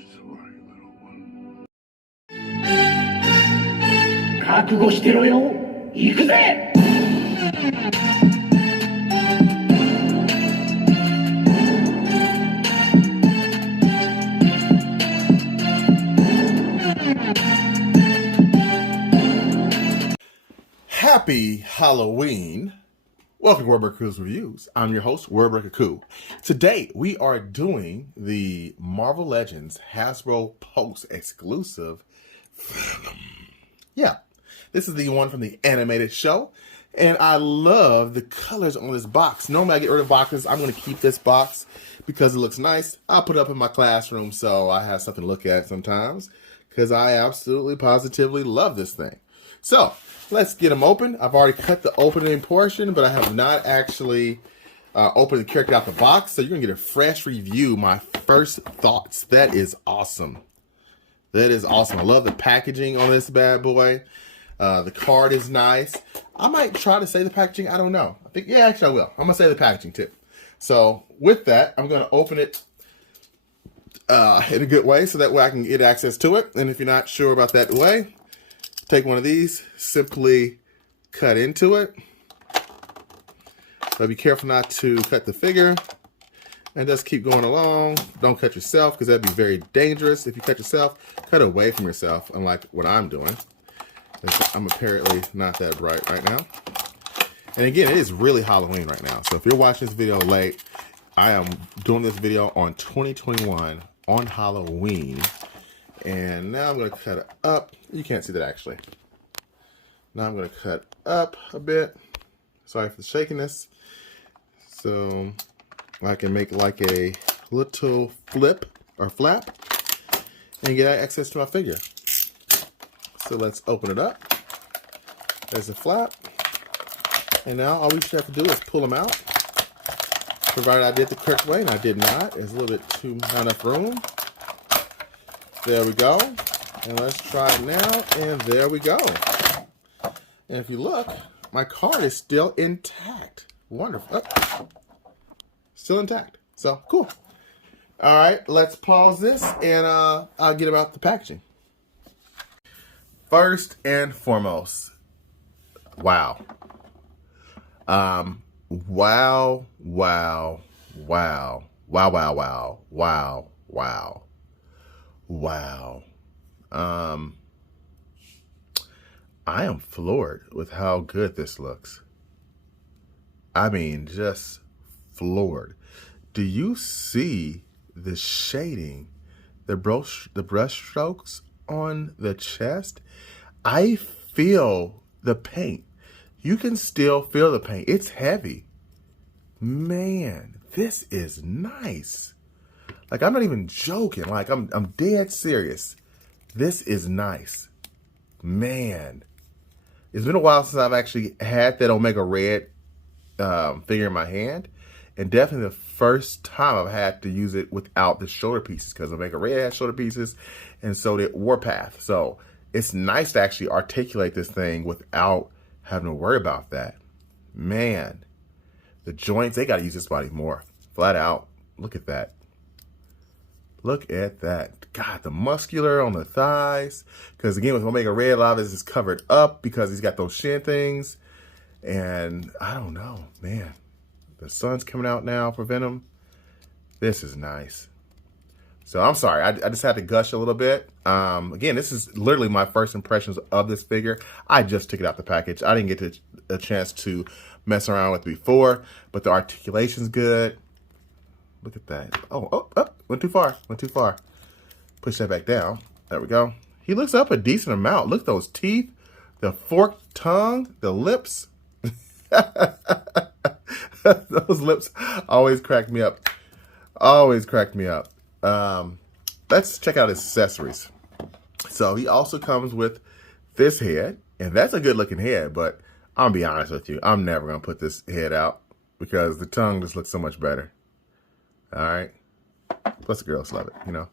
Sorry, little one. 覚悟してろよ。行くぜ。Happy Halloween. Welcome to Wordbreaker Coo's Reviews. I'm your host, Wordbreaker Coo. Today, we are doing the Marvel Legends Hasbropulse exclusive Venom. Yeah, this is the one from the animated show, and I love the colors on this box. Normally, I get rid of boxes. I'm going to keep this box because it looks nice. I'll put it up in my classroom so I have something to look at sometimes because I absolutely, positively love this thing. So, let's get them open. I've already cut the opening portion, but I have not actually opened the character out the box. So you're going to get a fresh review, my first thoughts. That is awesome. That is awesome. I love the packaging on this bad boy. The card is nice. I might try to say the packaging. I don't know. I think, yeah, actually I will. I'm going to say the packaging too. So with that, I'm going to open it in a good way so that way I can get access to it. And if you're not sure about that way, take one of these, simply cut into it. So be careful not to cut the figure and just keep going along. Don't cut yourself because that'd be very dangerous. If you cut yourself, cut away from yourself, unlike what I'm doing. I'm apparently not that bright right now. And again, it is really Halloween right now. So if you're watching this video late, I am doing this video on 2021 on Halloween. And now I'm going to cut it up. You can't see that actually. Now I'm going to cut up a bit. Sorry for the shakiness. So I can make like a little flip or flap and get access to my figure. So let's open it up. There's a flap. And now all we should have to do is pull them out. Provided I did the correct way, and I did not. There's a little bit not enough room. There we go. And let's try it now. And there we go. And if you look, my card is still intact. Wonderful. Oh, still intact. So, cool. All right, let's pause this and I'll get about the packaging. First and foremost, wow. Wow, wow, wow, wow, wow, wow, wow, wow. Wow. I am floored with how good this looks. I mean, just floored. Do you see the shading, the brush strokes on the chest? I feel the paint. You can still feel the paint. It's heavy. Man, this is nice. Like, I'm not even joking. Like, I'm dead serious. This is nice. Man. It's been a while since I've actually had that Omega Red figure in my hand. And definitely the first time I've had to use it without the shoulder pieces. Because Omega Red has shoulder pieces. And so did Warpath. So it's nice to actually articulate this thing without having to worry about that. Man. The joints, they got to use this body more. Flat out. Look at that. Look at that. God, the muscular on the thighs. Because again, with Omega Red, a lot of this is covered up because he's got those shin things. And I don't know, man. The sun's coming out now for Venom. This is nice. So I'm sorry, I just had to gush a little bit. Again, this is literally my first impressions of this figure. I just took it out the package. I didn't get a chance to mess around with it before, but the articulation's good. Look at that. Oh, went too far. Went too far. Push that back down. There we go. He looks up a decent amount. Look at those teeth, the forked tongue, the lips. Those lips always crack me up. Always crack me up. Let's check out his accessories. So he also comes with this head, and that's a good looking head, but I'll be honest with you. I'm never going to put this head out because the tongue just looks so much better. All right. Plus the girls love it, you know.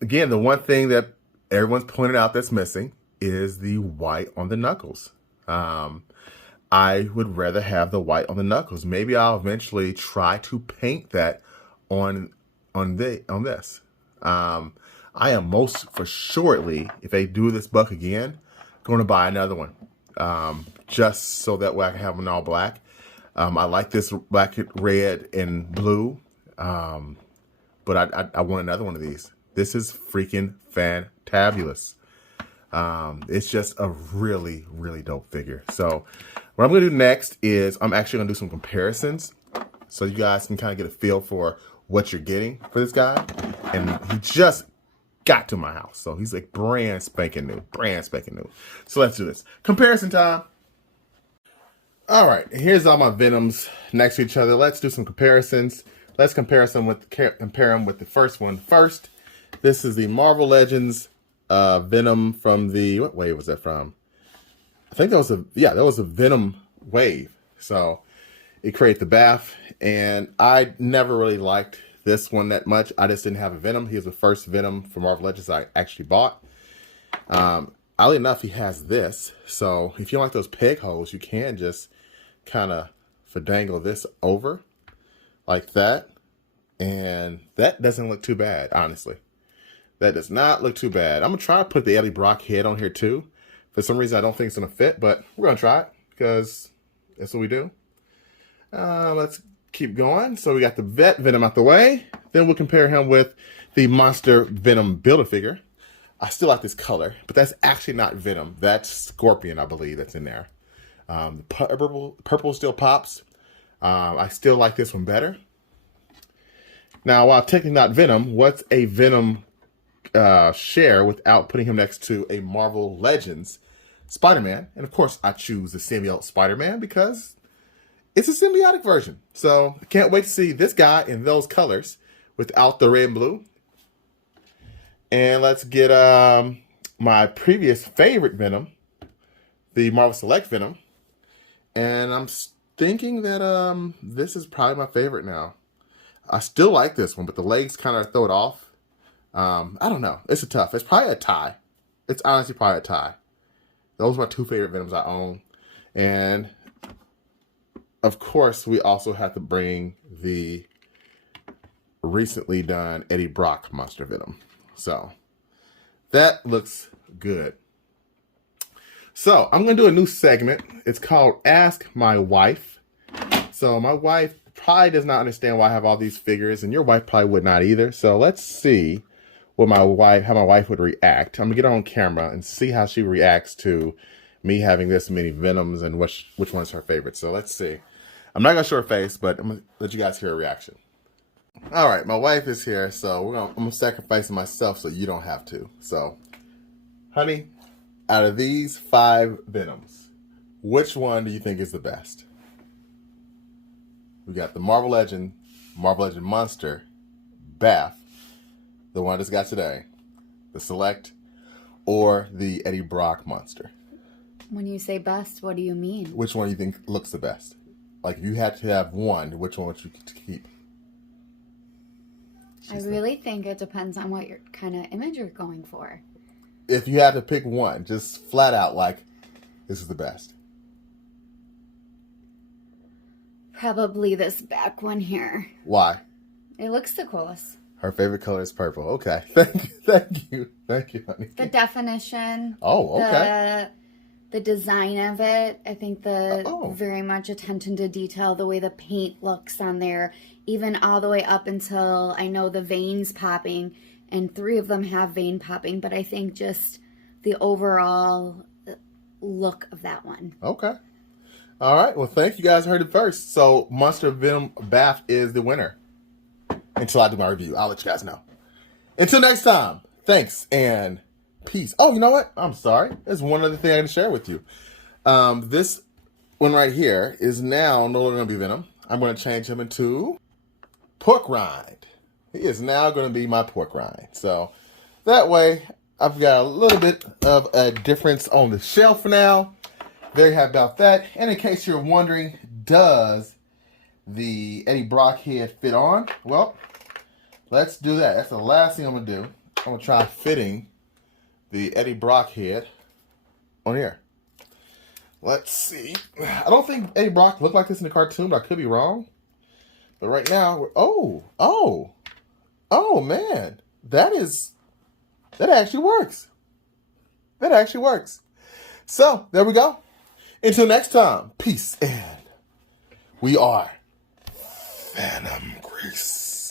Again, the one thing that everyone's pointed out that's missing is the white on the knuckles. I would rather have the white on the knuckles. Maybe I'll eventually try to paint that on on this. I am most for shortly, if they do this buck again, going to buy another one. Just so that way I can have them all black. I like this black, red, and blue. But I want another one of these. This is freaking fantabulous. It's just a really, really dope figure. So what I'm going to do next is I'm actually going to do some comparisons so you guys can kind of get a feel for what you're getting for this guy. And he just got to my house. So he's like brand spanking new. So let's do this. Comparison time. All right, here's all my Venoms next to each other. Let's do some comparisons. Let's compare them with the first one. First, this is the Marvel Legends Venom from the, what wave was that from? I think that was a Venom wave. So it created the bath, and I never really liked this one that much. I just didn't have a Venom. He was the first Venom from Marvel Legends I actually bought. Oddly enough, he has this. So if you don't like those peg holes, you can just kind of fandangle this over like that. And that doesn't look too bad, honestly. That does not look too bad. I'm going to try to put the Eddie Brock head on here too. For some reason, I don't think it's going to fit, but we're going to try it because that's what we do. Let's keep going. So we got the Vet Venom out the way. Then we'll compare him with the Monster Venom Build-A-Figure. I still like this color, but that's actually not Venom. That's Scorpion, I believe, that's in there. The purple still pops. I still like this one better. Now, while technically not Venom, what's a Venom share without putting him next to a Marvel Legends Spider-Man? And of course, I choose the symbiote Spider-Man because it's a symbiotic version. So I can't wait to see this guy in those colors without the red and blue. And let's get my previous favorite Venom, the Marvel Select Venom. And I'm thinking that this is probably my favorite now. I still like this one, but the legs kind of throw it off. I don't know. It's it's probably a tie. It's honestly probably a tie. Those are my two favorite Venoms I own. And of course, we also have to bring the recently done Eddie Brock Monster Venom. So that looks good. So I'm going to do a new segment. It's called Ask My Wife. So my wife probably does not understand why I have all these figures, and your wife probably would not either. So let's see how my wife would react. I'm gonna get her on camera and see how she reacts to me having this many Venoms and which one is her favorite. So let's see. I'm not gonna show her face, but I'm gonna let you guys hear her reaction. All right, my wife is here, so I'm gonna sacrifice myself so you don't have to. So, honey, out of these 5 Venoms, which one do you think is the best? We got the Marvel Legend Monster, Bath, the one I just got today, the Select, or the Eddie Brock Monster. When you say best, what do you mean? Which one do you think looks the best? Like, if you had to have one, which one would you keep? I really think it depends on what kind of image you're going for. If you had to pick one, just flat out, like, this is the best. Probably this back one here. Why? It looks the coolest. Her favorite color is purple. Okay. Thank you, honey. The definition. Oh, okay. The design of it. I think very much attention to detail, the way the paint looks on there, even all the way up until I know the veins popping, and 3 of them have vein popping, but I think just the overall look of that one. Okay. All right. Well, thank you guys. Heard it first. So, Monster Venom Bath is the winner. Until I do my review, I'll let you guys know. Until next time, thanks and peace. Oh, you know what? I'm sorry. There's one other thing I can share with you. This one right here is now no longer going to be Venom. I'm going to change him into Pork Rind. He is now going to be my Pork Rind. So that way, I've got a little bit of a difference on the shelf now. Very happy about that. And in case you're wondering, does the Eddie Brock head fit on? Well, let's do that. That's the last thing I'm going to do. I'm going to try fitting the Eddie Brock head on here. Let's see. I don't think Eddie Brock looked like this in the cartoon, but I could be wrong. But right now, Oh, man. That actually works. That actually works. So, there we go. Until next time, peace and we are Venom Grease.